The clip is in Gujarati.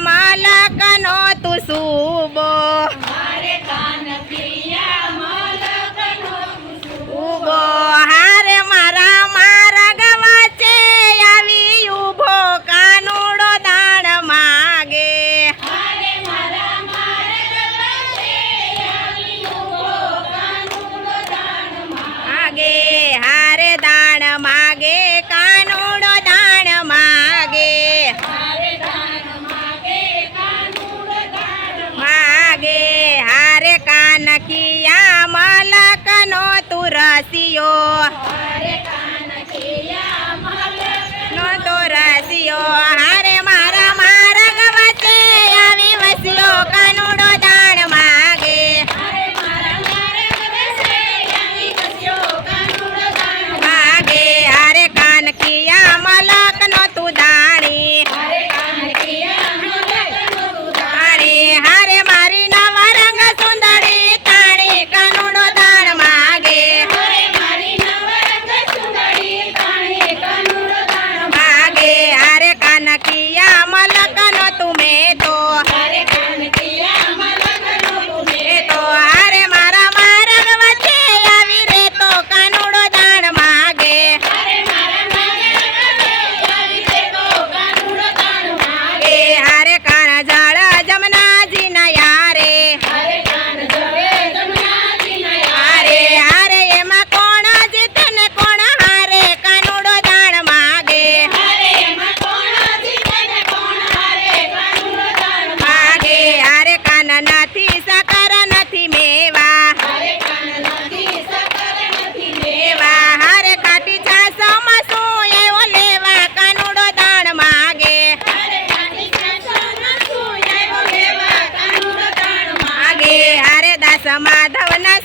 મલકનો તું સુબો ઉભો હારે મારા માર્ગ વચ્ચે આવી ઉભો કાનુડો દાણ માગે માગે હારે દાણ માગે કાનુડો દાણ માગે માગે હારે કાનકિયા મલકનો તું રસિયો નો તો રસિયો હારે મારા માર્ગ વચ્ચે આવી વસ્યો કાનુડો દાણ માગે માગે હારે કાનકિયા મલકનો તું દાણી હારે મારી નવરંગ સુંદરી તાણી કાનુડો દાણ માગે માગે હારે કાનકિયા મલકનો તું મેતો તો હારે મારા માર્ગ વચ્ચે આવી રે તો કાનુડો દાણ માગે માગે હારે કાના જાળ જમનાજી ના યારે હારે હારે એમાં કોણ જીતે ને કોણ હારે કાનુડો દાણ માગે માગે હારે કાના નથી સાકર નથી મેવા મેવા હારે કાટી છાસમાં શું એવો લેવા કાનુડો દાણ માગે માગે હારે દાસ માધવના